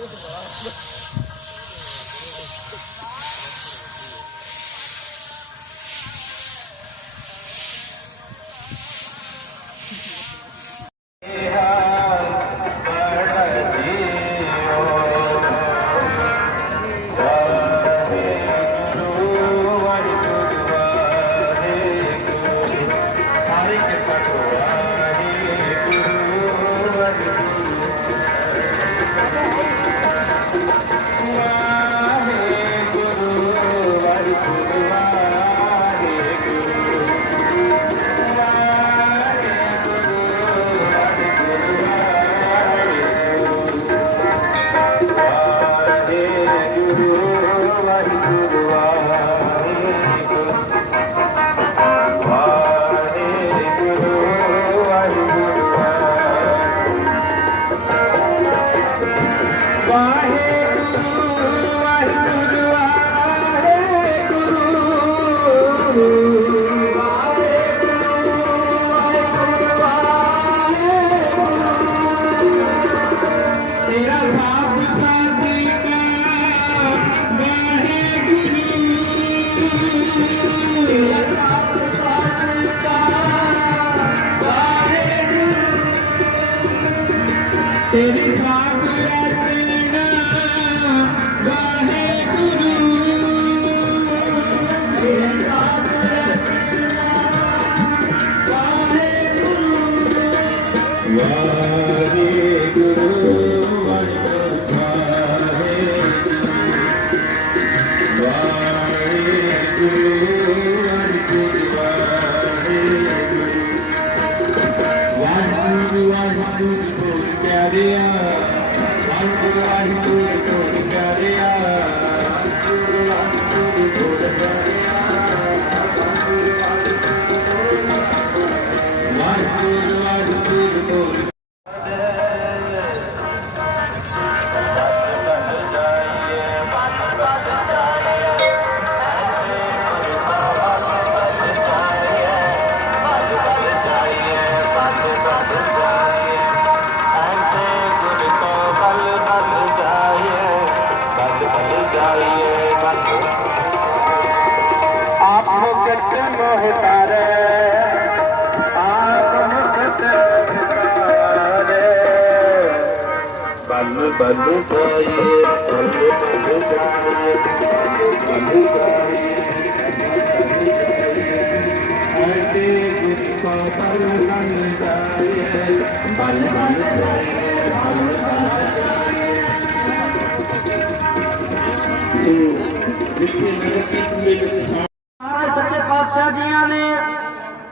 Look at that. ਤੇਰਾ ਸਾਥ ਸਾਧਿਕਾ ਵਾਹਿਗੁਰੂ ਸੱਚੇ ਪਾਤਸ਼ਾਹ ਜੀਆਂ ਨੇ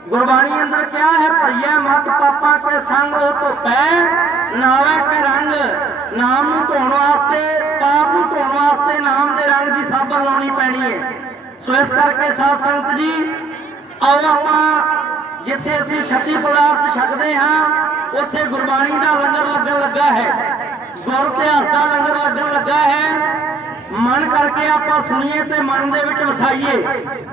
ਗੁਰਬਾਣੀ ਅੰਦਰ ਕਿਹਾ ਹੈ ਭਈਆ ਮਤ ਪਾਪਾਂ ਕੇ ਸੰਗ ਉਹ ਤੋਂ ਪੈ ਨਾਵੇਂ ਕੇ ਰੰਗ, ਨਾਮ ਨੂੰ ਧੋਣ ਵਾਸਤੇ, ਪਾਪ ਨੂੰ ਧੋਣ ਵਾਸਤੇ ਨਾਮ ਦੇ ਰੰਗ ਦੀ ਸਾਬਣ ਲਾਉਣੀ ਪੈਣੀ ਹੈ। ਸੋ ਇਸ ਕਰਕੇ ਸਾਧ ਸੰਗਤ ਜੀ, ਆਓ ਆਪਾਂ ਜਿੱਥੇ ਅਸੀਂ ਛੱਤੀ ਪਦਾਰਥ ਛਕਦੇ ਹਾਂ, ਉੱਥੇ ਗੁਰਬਾਣੀ ਦਾ ਲੰਗਰ ਲੱਗਣ ਲੱਗਾ ਹੈ। ਗੁਰ ਇਤਿਹਾਸ ਦਾ ਲੰਗਰ ਲੱਗਣ ਲੱਗਾ ਹੈ। ਮਨ ਕਰਕੇ ਆਪਾਂ ਸੁਣੀਏ ਤੇ ਮਨ ਦੇ ਵਿੱਚ ਵਸਾਈਏ।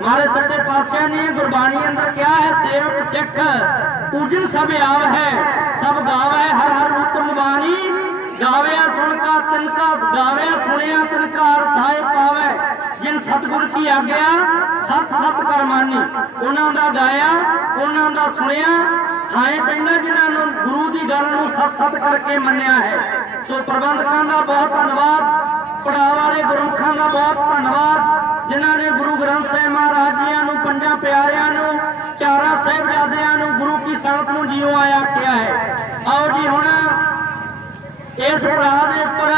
ਮਹਾਰਾਜ ਸੱਚੇ ਪਾਤਸ਼ਾਹ ਨੇ ਗੁਰਬਾਣੀ ਅੰਦਰ ਕਿਹਾ ਹੈ, ਸੇਵਕ ਸਿੱਖ ਪੂਜਨ ਸਭ ਆਵ ਹੈ, ਸਭ ਗਾਵੇ ਹਰ ਹਰ ਉਤਮ ਬਾਣੀ ਗਾਵਿਆ ਸੁਣ ਕਾ ਤਿਨਕਾ, ਗਾਵਿਆ ਸੁਣਿਆ ਤਿਨਕਾ, ਅਰਥਾਏ ਪਾਵੇ। ਜਿਨ ਸਤਿਗੁਰ ਕੀ ਆਗਿਆ, ਸਤ ਸਤ ਕਰਮਾਨੀ। ਉਹਨਾਂ ਦਾ ਗਾਇਆ, ਉਹਨਾਂ ਦਾ ਸੁਣਿਆ। ਥਾਏ ਪੈਂਦਾ ਜਿਨ੍ਹਾਂ ਨੂੰ ਗੁਰੂ ਦੀ ਗੱਲ ਨੂੰ ਸਤ ਸਤ ਕਰਕੇ ਮੰਨਿਆ ਹੈ। ਸੋ ਪ੍ਰਬੰਧਕਾਂ ਦਾ ਬਹੁਤ ਧੰਨਵਾਦ। ਪੜਾਅ ਵਾਲੇ ਗੁਰਮੁਖਾਂ ਦਾ ਬਹੁਤ ਧੰਨਵਾਦ, ਜਿਨ੍ਹਾਂ ਨੇ ਗੁਰੂ ਗ੍ਰੰਥ ਸਾਹਿਬ ਮਹਾਰਾਜ ਜੀਆਂ ਨੂੰ, ਪੰਜਾਂ ਪਿਆਰਿਆਂ ਨੂੰ, ਚਾਰਾਂ ਸਾਹਿਬਜ਼ਾਦਿਆਂ ਨੂੰ ਗੁਰੂ ਕੀ ਸੰਗਤ ਨੂੰ ਜਿਉ ਆਇਆ ਕਿਹਾ ਹੈ। ਆਓ ਜੀ ਹੁਣ ਇਸ ਪੜਾਅ ਦੇ ਉੱਪਰ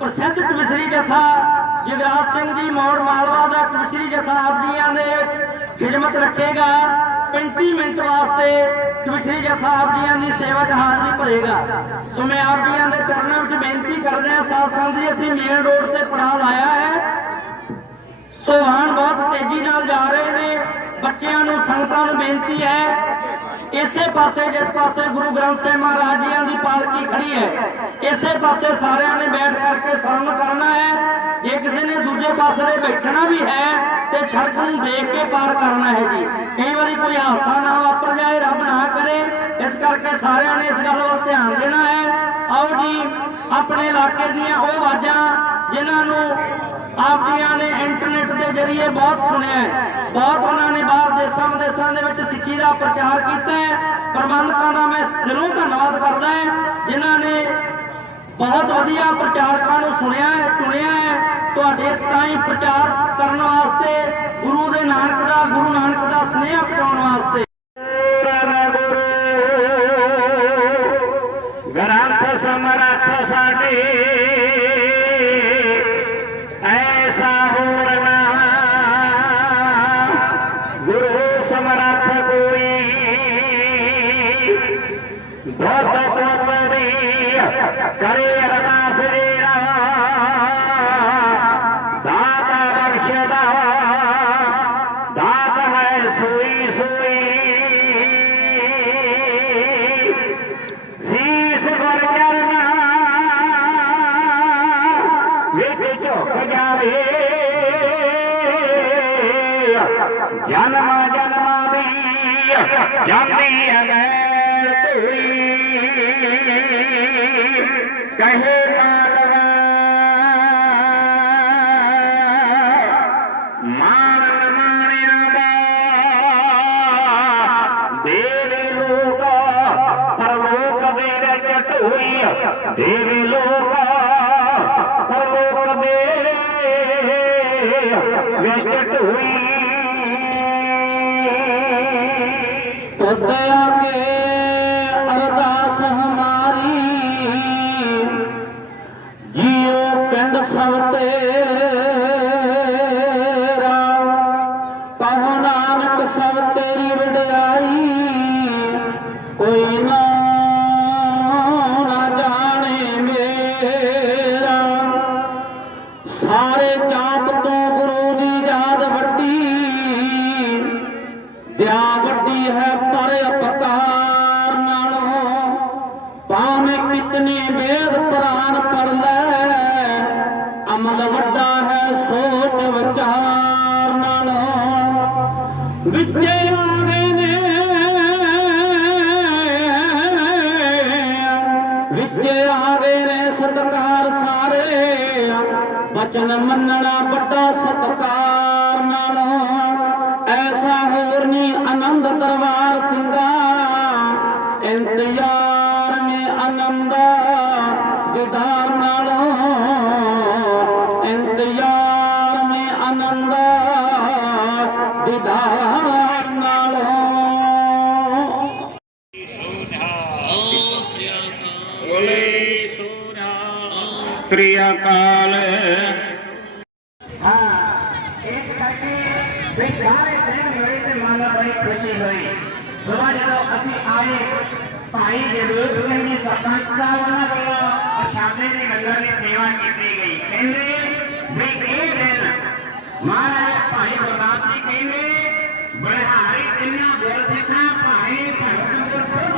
ਪ੍ਰਸਿੱਧ ਕਵਿਸ਼ਰੀ ਜਥਾ ਜਗਰਾਜ ਸਿੰਘ ਜੀ ਮੌੜ ਮਾਲਵਾ ਦਾ ਕਵਿਸ਼ਰੀ ਜਥਾ ਆਪ ਜੀਆਂ ਦੇ ਖਿਦਮਤ ਰੱਖੇਗਾ। 35 ਮਿੰਟ ਵਾਸਤੇ ਕਵਿਸ਼ਰੀ ਜਥਾ ਆਪ ਜੀਆਂ ਦੀ ਸੇਵਾ 'ਚ ਹਾਜ਼ਰੀ ਭਰੇਗਾ। ਸੋ ਮੈਂ ਆਪ ਜੀਆਂ ਦੇ ਚਰਨਾਂ ਵਿੱਚ ਬੇਨਤੀ ਕਰਦਾ ਹਾਂ, ਸਾਧ ਸੰਗਤ ਜੀ, ਅਸੀਂ ਮੇਨ ਰੋਡ ਤੇ ਪੜਾਅ ਲਾਇਆ ਹੈ। ਸੋ ਵਾਹਨ ਬਹੁਤ ਤੇਜ਼ੀ ਨਾਲ ਜਾ ਰਹੇ ਨੇ। ਬੱਚਿਆਂ ਨੂੰ, ਸੰਗਤਾਂ ਨੂੰ ਬੇਨਤੀ ਹੈ, ਇਸੇ ਪਾਸੇ, ਜਿਸ ਪਾਸੇ ਗੁਰੂ ਗ੍ਰੰਥ ਸਾਹਿਬ ਮਹਾਰਾਜ ਜੀਆਂ ਦੀ ਪਾਲਕੀ ਖੜੀ ਹੈ, ਇਸੇ ਪਾਸੇ ਸਾਰਿਆਂ ਨੇ ਬੈਠ ਕਰਕੇ ਸ਼ਰਮ ਕਰਨਾ ਹੈ। ਜੇ ਕਿਸੇ ਨੇ ਦੂਜੇ ਪਾਸੇ ਦੇ ਬੈਠਣਾ ਵੀ ਹੈ ਤੇ ਸੜਕ ਨੂੰ ਦੇਖ ਕੇ ਪਾਰ ਕਰਨਾ ਹੈ ਜੀ। ਕਈ ਵਾਰੀ ਕੋਈ ਹਾਦਸਾ ਨਾ ਵਾਪਰ ਜਾਏ, ਰੱਬ ਨਾ ਕਰੇ। ਇਸ ਕਰਕੇ ਸਾਰਿਆਂ ਨੇ ਇਸ ਗੱਲ ਵੱਲ ਧਿਆਨ ਦੇਣਾ ਹੈ। ਆਓ ਜੀ, ਆਪਣੇ ਇਲਾਕੇ ਦੀਆਂ ਉਹ ਆਵਾਜ਼ਾਂ ਜਿਨ੍ਹਾਂ ਨੂੰ ਆਪ ਜੀਆਂ ਨੇ ਇੰਟਰਨੈਟ ਦੇ ਜ਼ਰੀਏ ਬਹੁਤ ਸੁਣਿਆ ਹੈ। ਬਹੁਤ ਉਹਨਾਂ ਨੇ ਬਾਹਰ ਦੇਸ਼ਾਂ ਵਿਦੇਸ਼ਾਂ ਦੇ ਵਿੱਚ ਸਿੱਖੀ ਦਾ ਪ੍ਰਚਾਰ ਕੀਤਾ ਹੈ। ਪ੍ਰਬੰਧਕਾਂ ਦਾ ਮੈਂ ਦਿਲੋਂ ਧੰਨਵਾਦ ਕਰਦਾ ਹਾਂ, ਜਿਨ੍ਹਾਂ ਨੇ ਬਹੁਤ ਵਧੀਆ ਪ੍ਰਚਾਰਕਾਂ ਨੂੰ ਸੁਣਿਆ ਹੈ, ਚੁਣਿਆ ਹੈ ਪ੍ਰਚਾਰ ਕਰਨ ਵਾਸਤੇ, ਗੁਰੂ ਦੇ ਨਾਨਕ ਦਾ, ਗੁਰੂ ਨਾਨਕ ਦਾ ਸਨੇਹ ਪਹੁੰਚਾਉਣ ਵਾਸਤੇ। ਗ੍ਰੰਥ ਸਮਰੱਥ ਸਾਡੇ, ਐਸਾ ਹੋਰ ਨਾ। ਗੁਰੂ ਸਮਰੱਥ ਕੋਈ ਦੁੱਧ ਕੋਪੜੀ ਕਰੇ ਜਾਵੇ। ਜਨਮ ਜਨਮਾਂ ਦੀ ਜਾਂਦੀ ਅਮੈਲ ਧੋਈ ਕਹੇ ਮਾਲਵਾ ਮਾਨ ਮਾਣਿਆ ਦਾ ਦੇਵੇ ਲੋਕ, ਪਰਲੋਕ ਦੇ ਵਿੱਚ ਢੋਈ, ਦੇਵੇ ਭਾਵੇਂ ਵੇਦ ਪੁਰਾਨ ਪੜ ਲੈ। ਅਮਲ ਵੱਡਾ ਹੈ ਸੋਚ ਵਿਚਾਰ ਨਾਲੋਂ। ਵਿੱਚੇ ਆ ਗਏ ਨੇ। ਵਿੱਚੇ ਆ ਗਏ ਨੇ ਸਤਕਾਰ ਸਾਰੇ। ਬਚਨ ਮੰਨਣਾ ਵੱਡਾ ਸ੍ਰੀ ਅਕਾਲ। ਹਾਂ, ਇਸ ਕਰਕੇ ਵੀ ਸਾਰੇ ਦਿਨ ਹੋਏ ਤੇ ਮਨ ਬੜੀ ਖੁਸ਼ੀ ਹੋਈ। ਸੁਬਾਹ ਜਦੋਂ ਅਸੀਂ ਆਏ, ਭਾਈ ਜਗਰੂਪ ਸਿੰਘ ਨੇ ਸਰਪੰਚ ਸਾਹਿਬ ਨਾਲ ਕੋਲ ਅਸ਼ਾਦੇ ਦੀ ਲੰਗਰ ਦੀ ਸੇਵਾ ਕੀਤੀ ਗਈ। ਕਹਿੰਦੇ ਵੀ ਇਹ ਦਿਨ ਮਹਾਰਾਜ ਭਾਈ ਗੁਰਦਾਸ ਜੀ ਕਹਿੰਦੇ, ਬਲਿਹਾਰੀ ਤਿੰਨਾਂ ਬੋਲ ਸਿੱਖਾਂ, ਭਾਈ ਭਗਤ ਗੁਰਪੁਰਬ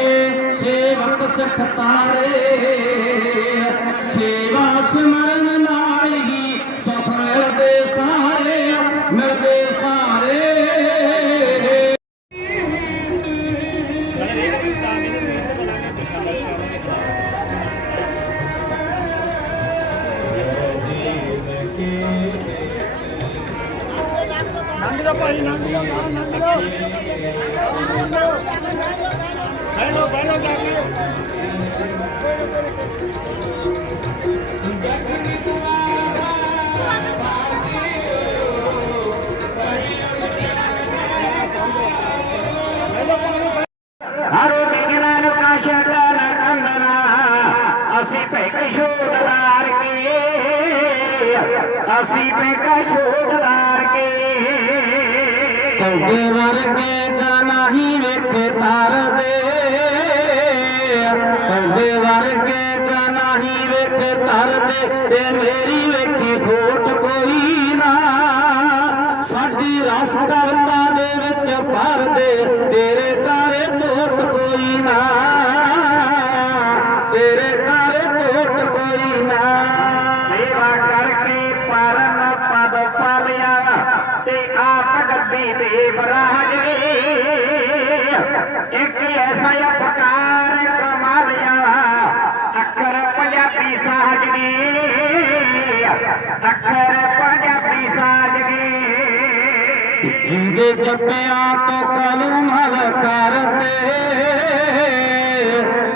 ਦੇਖ ਸੇਵਕ ਸਿੱਖ ਤਾਰੇ, ਸੇਵਾ ਸਿਮਰਨ ਨਾਲ ਹੀ ਸੁਖ ਮਿਲਦੇ ਸਾਰੇ ਮਿਲਦੇ ਸਾਰੇ। ਜਾ ਭਾਈ ਲੰਘ ਜਾ ਲੰਘ ਜਾ ਬੈਠੋ ਬੈਠੋ ਜਾ ਕੇ। ਹਰੋ ਵਿਗਨਨ ਕਾ ਸ਼ਟਨ ਕੰਦਨਾ ਅਸੀਂ ਭੇਕ ਸ਼ੋਧਦਾਰ ਕੇ। ਅਸੀਂ ਭੇਕ ਸ਼ੋਧਦਾਰ ਕੇ। ਕੌਡੇ ਵਰਗੇ ਗਨਾਹੀ ਵੇਖੇ ਤਰਦੇ ਕੌਡੇ ਤੇ ਮੇਰੀ ਵੇਖੀ ਫੋਟ ਕੋਈ ਨਾ। ਸਾਡੀ ਰਸ ਦੇ ਵਿੱਚ ਭਰਦੇ ਤੇਰੇ ਕਾਰੇ ਤੋਟ ਕੋਈ ਨਾ। ਤੇਰੇ ਕਾਰੇ ਤੋਟ ਕੋਈ ਨਾ। ਸੇਵਾ ਕਰਕੇ ਪਰਨ ਪਦ ਪਾਲਿਆ ਤੇ ਆਪ ਗੱਦੀ ਤੇ ਬਰਾਜ ਗਏ। ਇੱਕ ਐਸਾ ਅਪਕਾਰ ਕਮਾਲਿਆ ਅੱਖਰ ਪੰਜਾਬੀ ਸਾਜ ਗਏ। ਅੱਖਰ ਪੰਜਾਬੀ ਸਾਜ ਗਏ। ਜਿੰਦੇ ਜੱਪਿਆਂ ਤੋਂ ਕਲਮਲ ਕਰਦੇ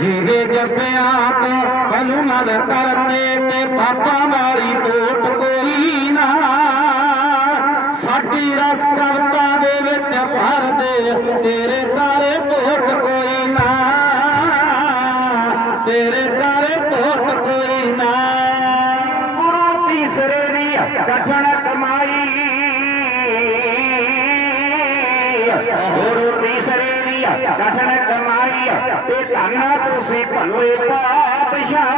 ਜਿੰਦੇ ਜੱਪਿਆਂ ਤੋਂ ਕਲਮਲ ਕਰਦੇ ਤੇ ਪਾਪਾਂ ਵਾਲੀ ਟੋਟ ਕੋਈ ਨਾ। ਸਾਡੀ ਰਸ ਕਵਤਾ ਦੇ ਵਿੱਚ ਭਰਦੇ ਤੇਰੇ ਤਾਰੇ ਤੇ ਧੰਨਾ ਤੁਸੀਂ ਭੱਲੇ ਪਾਤਸ਼ਾਹ।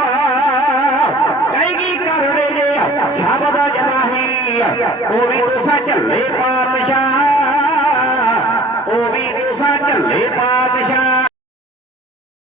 ਕੈਗੀ ਕਰੜੇ ਜੇ ਸ਼ਬਦ ਜਨਾਹੀ ਉਹ ਵੀ ਤੁਸੀਂ ਝੱਲੇ ਪਾਤਸ਼ਾਹ। ਉਹ ਵੀ ਤੁਸਾਂ ਝੱਲੇ ਪਾਤਸ਼ਾਹ।